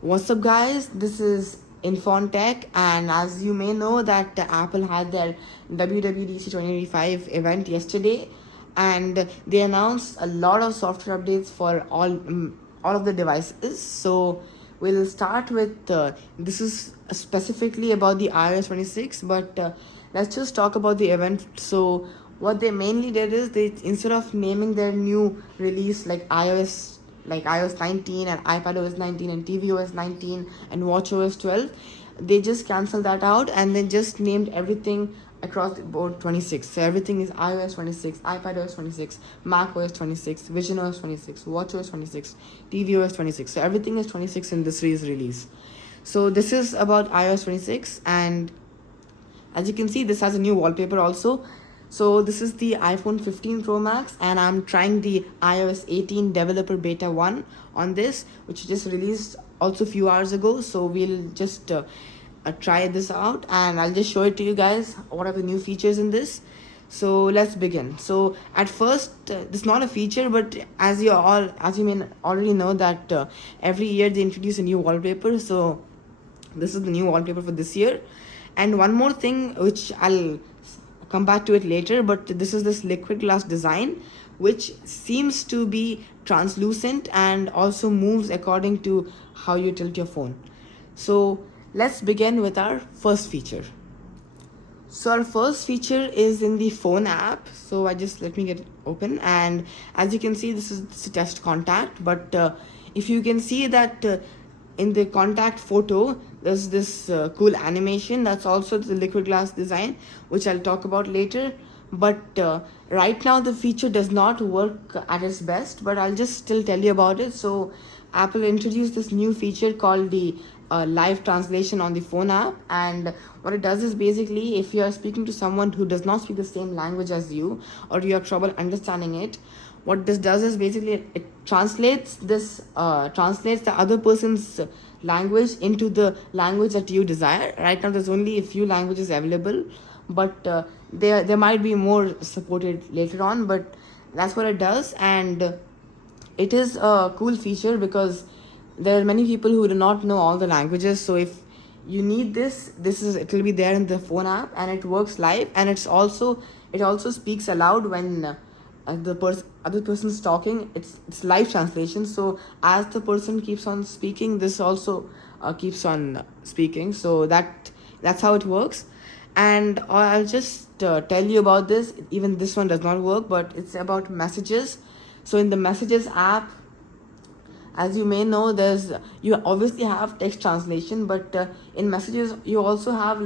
What's up, guys? This is Infontech, and as you may know that Apple had their WWDC 2025 event yesterday, and they announced a lot of software updates for all of the devices. So we'll start with this is specifically about the iOS 26, but let's just talk about the event. So what they mainly did is they, instead of naming their new release like iOS 19 and iPadOS 19 and tvOS 19 and watchOS 12, they just canceled that out and then just named everything across the board 26. So everything is iOS 26, iPadOS 26, macOS 26, visionOS 26, watchOS 26, tvOS 26. So everything is 26 in this release. So this is about iOS 26, and as you can see, this has a new wallpaper also. So this is the iPhone 15 Pro Max, and I'm trying the iOS 18 Developer Beta 1 on this, which just released also a few hours ago. So we'll just try this out, and I'll just show it to you guys what are the new features in this. So let's begin. So at first, this is not a feature, but as you may already know that every year they introduce a new wallpaper. So this is the new wallpaper for this year. And one more thing, which I'll come back to it later, but this is this liquid glass design, which seems to be translucent and also moves according to how you tilt your phone. So let's begin with our first feature. So our first feature is in the phone app. So let me get it open, and as you can see, this is a test contact. But if you can see that in the contact photo, there's this cool animation. That's also the liquid glass design, which I'll talk about later. But right now the feature does not work at its best, but I'll just still tell you about it. So Apple introduced this new feature called the live translation on the phone app, and what it does is basically, if you are speaking to someone who does not speak the same language as you, or you have trouble understanding it, what this does is basically it translates the other person's language into the language that you desire. Right now there's only a few languages available, but there might be more supported later on, but that's what it does. And it is a cool feature because there are many people who do not know all the languages. So if you need it will be there in the phone app, and it works live, and it also speaks aloud when the other person's talking. It's live translation, so as the person keeps on speaking, this also keeps on speaking. So that's how it works. And I'll just tell you about this. Even this one does not work, but it's about messages. So in the messages app, as you may know, you obviously have text translation, but in messages you also have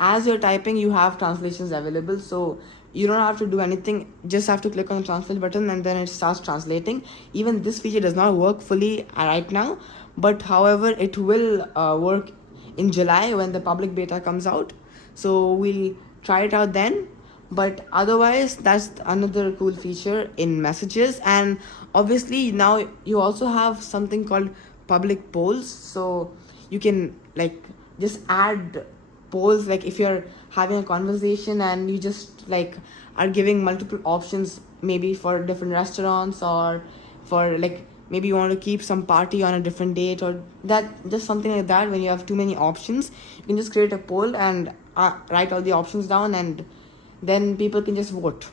as you're typing, you have translations available. So you don't have to do anything, just have to click on the translate button, and then it starts translating. Even this feature does not work fully right now, but however it will work in July when the public beta comes out. So we'll try it out then. But otherwise, that's another cool feature in messages. And obviously now you also have something called public polls. So you can just add polls, like if you're having a conversation and you just are giving multiple options, maybe for different restaurants, or for maybe you want to keep some party on a different date, or that, just something like that. When you have too many options, you can just create a poll and write all the options down, and then people can just vote.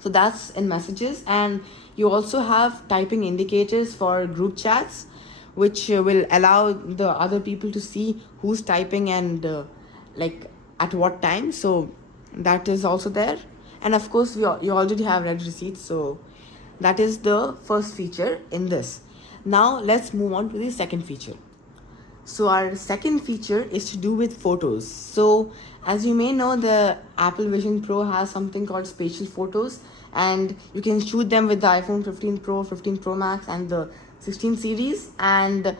So that's in messages. And you also have typing indicators for group chats, which will allow the other people to see who's typing and at what time. So that is also there. And of course you already have read receipts. So that is the first feature in this. Now let's move on to the second feature. So our second feature is to do with photos. So as you may know, the Apple Vision Pro has something called Spatial Photos, and you can shoot them with the iPhone 15 Pro, 15 Pro Max, and the 16 series. And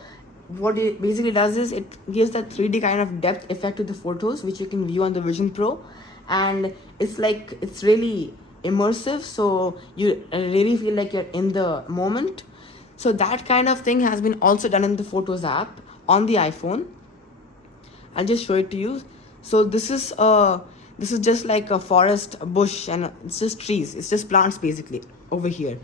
what it basically does is it gives that 3D kind of depth effect to the photos, which you can view on the Vision Pro. And it's really immersive, so you really feel like you're in the moment. So that kind of thing has been also done in the Photos app on the iPhone. I'll just show it to you. So this is just like a forest, a bush, and it's just trees. It's just plants basically over here.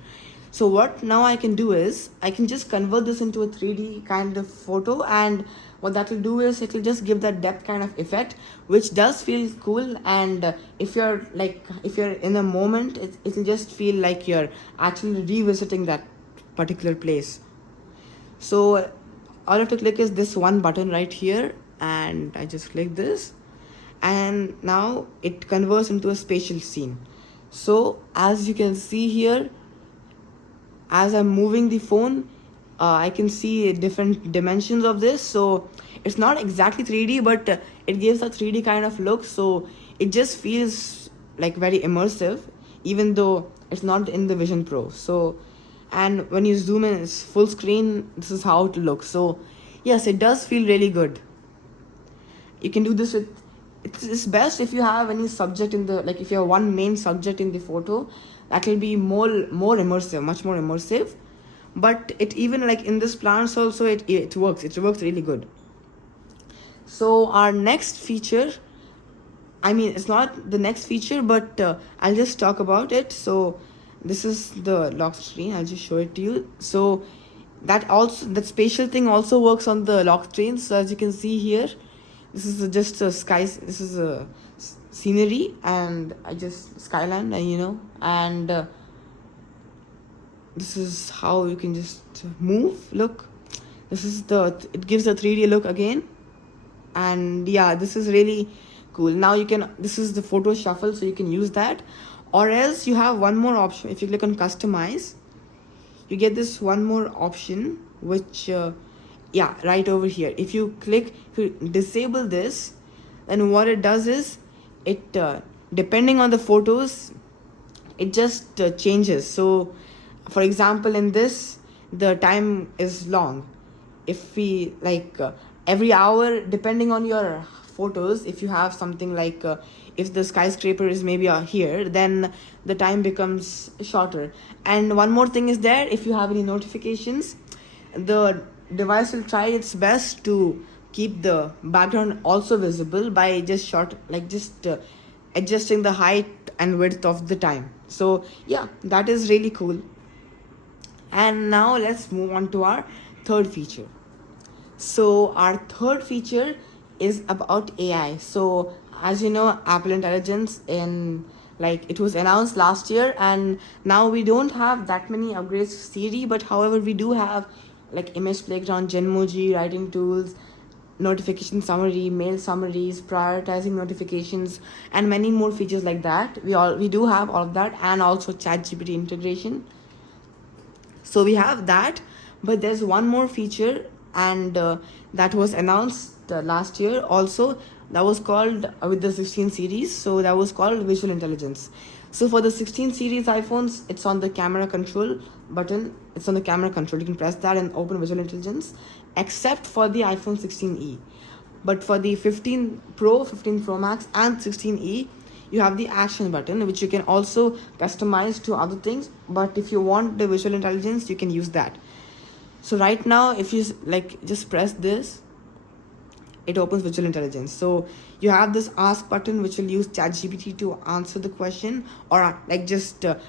So what now I can do is I can just convert this into a 3D kind of photo, and what that will do is it will just give that depth kind of effect, which does feel cool. And if you're in a moment, it will just feel like you're actually revisiting that particular place. So all I have to click is this one button right here, and I just click this, and now it converts into a spatial scene. So as you can see here, as I'm moving the phone, I can see different dimensions of this. So it's not exactly 3D, but it gives a 3D kind of look. So it just feels like very immersive, even though it's not in the Vision Pro. So, and when you zoom in, it's full screen. This is how it looks. So yes, it does feel really good. You can do this with, it's best if you have any subject in the, like if you have one main subject in the photo, that will be more immersive, much more immersive. But it even like in this plants also, it works really good. So our next feature, I mean, it's not the next feature, but I'll just talk about it. So this is the lock screen. I'll just show it to you. So that spatial thing also works on the lock screen. So as you can see here, this is just a sky. This is a scenery, and I just skyline, and this is how you can just move. Look, this is it gives a 3D look again, and yeah, this is really cool. Now this is the photo shuffle, so you can use that, or else you have one more option. If you click on customize, you get this one more option, which right over here. If you disable this, then what it does is it depending on the photos, it just changes. So for example, in this, the time is long. If we every hour, depending on your photos, if you have something like if the skyscraper is maybe here, then the time becomes shorter. And one more thing is there, if you have any notifications, the device will try its best to keep the background also visible by just adjusting the height and width of the time. So yeah, that is really cool. And now let's move on to our third feature. So our third feature is about AI. So as you know, Apple Intelligence it was announced last year, and now we don't have that many upgrades to Siri, but however we do have like image playground, Genmoji, writing tools, notification summary, mail summaries, prioritizing notifications, and many more features like that. We do have all of that, and also ChatGPT integration. So we have that, but there's one more feature, and that was announced last year also. That was called with the 16 series. So that was called Visual Intelligence. So for the 16 series iPhones, it's on the camera control button. It's on the camera control. You can press that and open Visual Intelligence, except for the iPhone 16e. But for the 15 Pro, 15 Pro Max, and 16e, you have the action button, which you can also customize to other things. But if you want the Visual Intelligence, you can use that. So right now, if you just press this, it opens Visual Intelligence. So you have this ask button, which will use ChatGPT to answer the question, or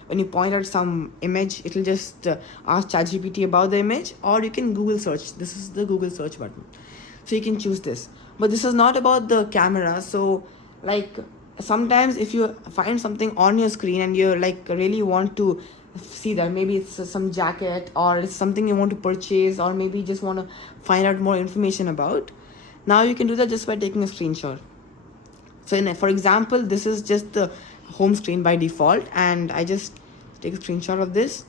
when you point out some image, it will just ask ChatGPT about the image, or you can Google search. This is the Google search button. So you can choose this. But this is not about the camera. So sometimes if you find something on your screen and you really want to see that, maybe it's some jacket, or it's something you want to purchase, or maybe you just want to find out more information about, now you can do that just by taking a screenshot. So for example, this is just the home screen by default, and I just take a screenshot of this.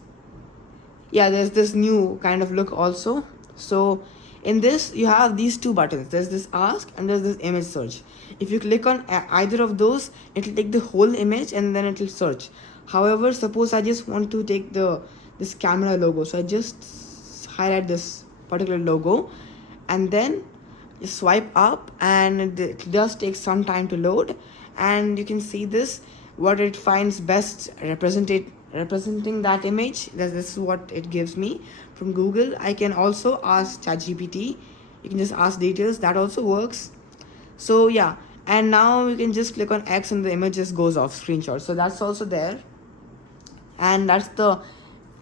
Yeah, there's this new kind of look also. So in this, you have these two buttons. There's this ask and there's this image search. If you click on either of those, it will take the whole image and then it will search. However, suppose I just want to take this camera logo. So I just highlight this particular logo, and then you swipe up, and it does take some time to load. And you can see this, what it finds best representing that image. This is what it gives me from Google. I can also ask ChatGPT. You can just ask details. That also works. So yeah, and now you can just click on X and the image just goes off screenshot. So that's also there, and that's the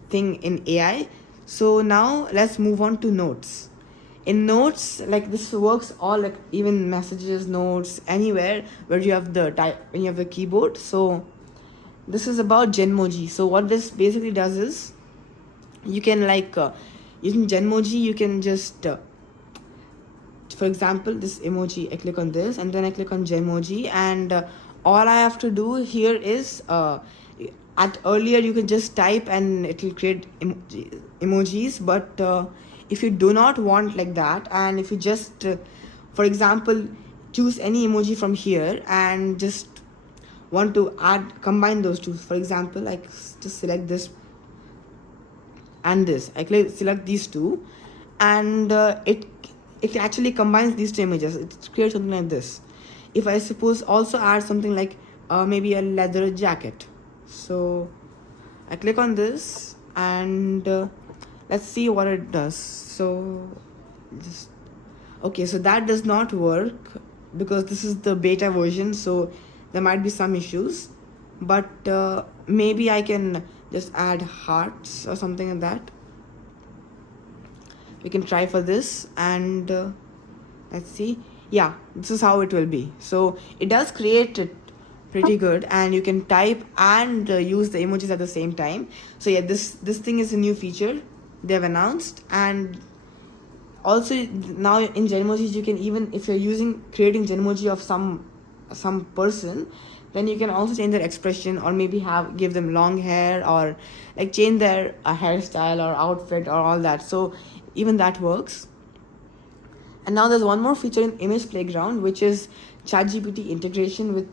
thing in AI. So now let's move on to notes. In notes, like this works all, like even messages, notes, anywhere where you have the type, when you have the keyboard. So this is about Genmoji. So what this basically does is, you can using Genmoji, you can just for example, this emoji, I click on this and then I click on Genmoji, and all I have to do here is at earlier you can just type and it will create emojis, but if you do not want like that, and if you just for example choose any emoji from here and just want to combine those two, for example, like just select this and this, I select these two, and it actually combines these two images. It creates something like this. If I suppose also add something like maybe a leather jacket, so I click on this and let's see what it does. So just okay, so that does not work because this is the beta version, so there might be some issues, but maybe I can just add hearts or something like that. We can try for this, and let's see. Yeah, this is how it will be. So it does create it pretty good, and you can type and use the emojis at the same time. So yeah, this thing is a new feature they have announced. And also now in Genmoji, you can, even if you're creating Genmoji of some person, then you can also change their expression, or maybe give them long hair, or like change their hairstyle or outfit or all that. So even that works. And now there's one more feature in Image Playground, which is ChatGPT integration with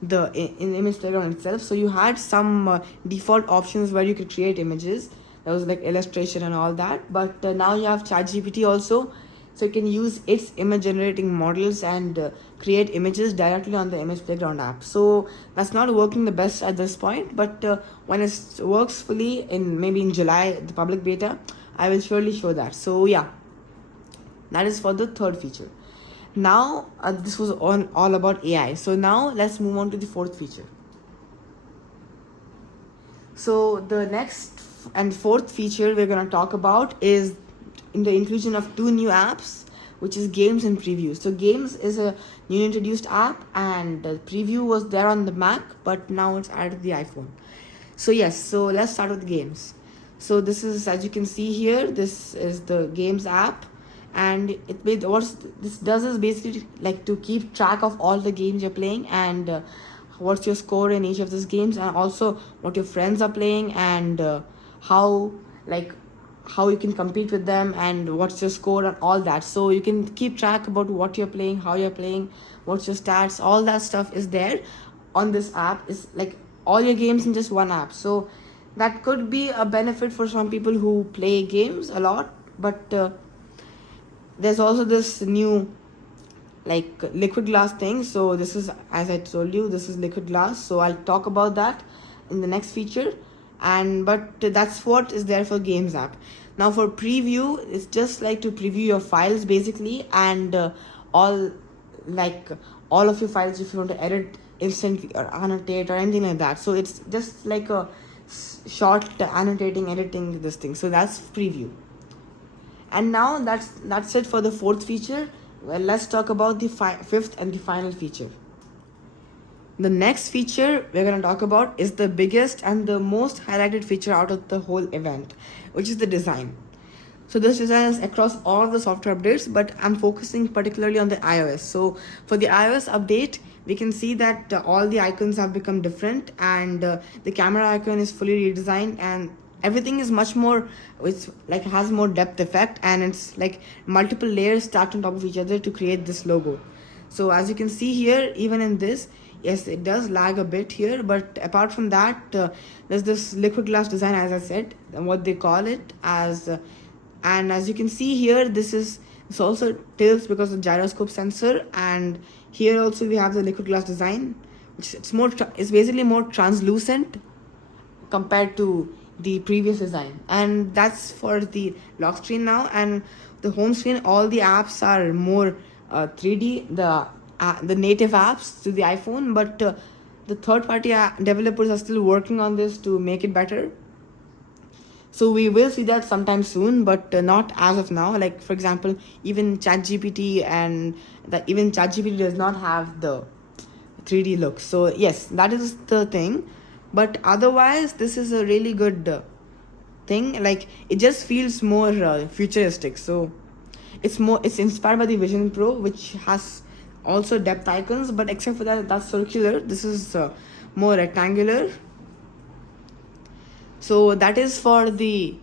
in Image Playground itself. So you had some default options where you could create images. That was like illustration and all that. But now you have ChatGPT also. So you can use its image generating models and create images directly on the Image Playground app. So that's not working the best at this point, but when it works fully maybe in July, the public beta, I will surely show that. So yeah, that is for the third feature. Now this was all about AI. So now let's move on to the fourth feature. So the next and fourth feature we're going to talk about is in the inclusion of two new apps, which is Games and Preview. So Games is a new introduced app, and Preview was there on the Mac, but now it's added to the iPhone. So yes, so let's start with Games. So this is, as you can see here, this is the Games app, and what this does is basically like to keep track of all the games you're playing, and what's your score in each of these games, and also what your friends are playing, and how you can compete with them, and what's your score and all that. So you can keep track about what you're playing, how you're playing, what's your stats, all that stuff is there on this app. It's like all your games in just one app. So that could be a benefit for some people who play games a lot, but there's also this new like liquid glass thing. So this is, as I told you, this is liquid glass, so I'll talk about that in the next feature. But that's what is there for Games app. Now for Preview, it's just like to preview your files basically, and all of your files if you want to edit instantly or annotate or anything like that. So it's just like a short annotating, editing this thing. So that's Preview. And now that's it for the fourth feature. Well, let's talk about the fifth and the final feature. The next feature we're going to talk about is the biggest and the most highlighted feature out of the whole event, which is the design. So this design is across all the software updates, but I'm focusing particularly on the iOS. So for the iOS update, we can see that all the icons have become different, and the camera icon is fully redesigned, and everything is much more, it's like has more depth effect, and it's like multiple layers stacked on top of each other to create this logo. So as you can see here, even in this, yes, it does lag a bit here, but apart from that, there's this liquid glass design, as I said, what they call it as, and as you can see here, this also tilts because of the gyroscope sensor, and here also we have the liquid glass design, which it's basically more translucent compared to the previous design. And that's for the lock screen now. And the home screen, all the apps are more 3D, the native apps to the iPhone, but the third party developers are still working on this to make it better. So we will see that sometime soon, but not as of now. Like for example, even ChatGPT and that even ChatGPT does not have the 3D look. So yes, that is the thing. But otherwise, this is a really good thing. Like it just feels more futuristic. So it's inspired by the Vision Pro, which has also depth icons, but except for that, that's circular. This is more rectangular. So that is for the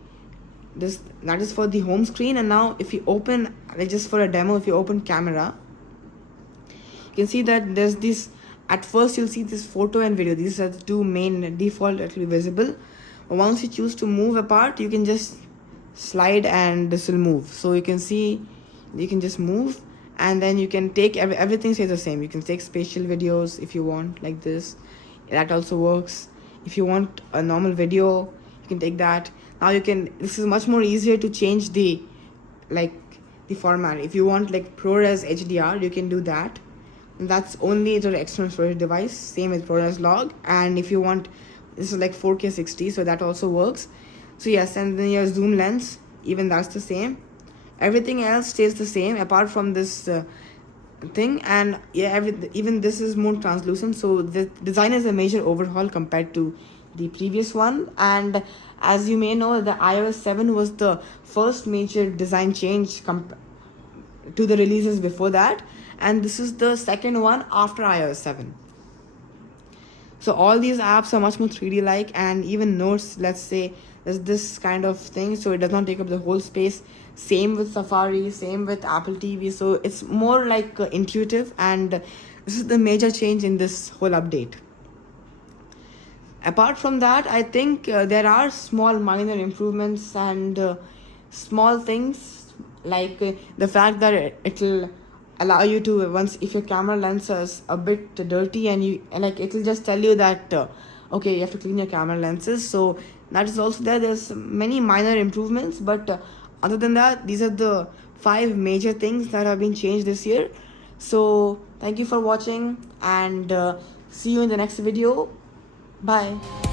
home screen. And now if you open, like just for a demo, if you open camera, you can see that there's this. At first you'll see this photo and video. These are the two main default that will be visible. Once you choose to move apart, you can just slide and this will move. So you can see, you can just move, and then you can take everything stays the same. You can take spatial videos if you want, like this. That also works. If you want a normal video, you can take that. Now you can, this is much more easier to change the format. If you want like ProRes HDR, you can do that. And that's only the external storage device, same with ProRes log. And if you want, this is like 4K 60, so that also works. So yes, and then your zoom lens, even that's the same. Everything else stays the same apart from this thing. And yeah, even this is more translucent. So the design is a major overhaul compared to the previous one. And as you may know, the iOS 7 was the first major design change to the releases before that, and this is the second one after iOS 7. So all these apps are much more 3D like, and even Notes, let's say, there's this kind of thing, so it does not take up the whole space. Same with Safari, same with Apple TV. So it's more like intuitive, and this is the major change in this whole update. Apart from that, I think there are small minor improvements and small things like the fact that it will allow you to, once if your camera lens is a bit dirty, and you like, it will just tell you that okay, you have to clean your camera lenses. So that is also there. There's many minor improvements, but other than that, these are the 5 major things that have been changed this year. So thank you for watching, and see you in the next video. Bye.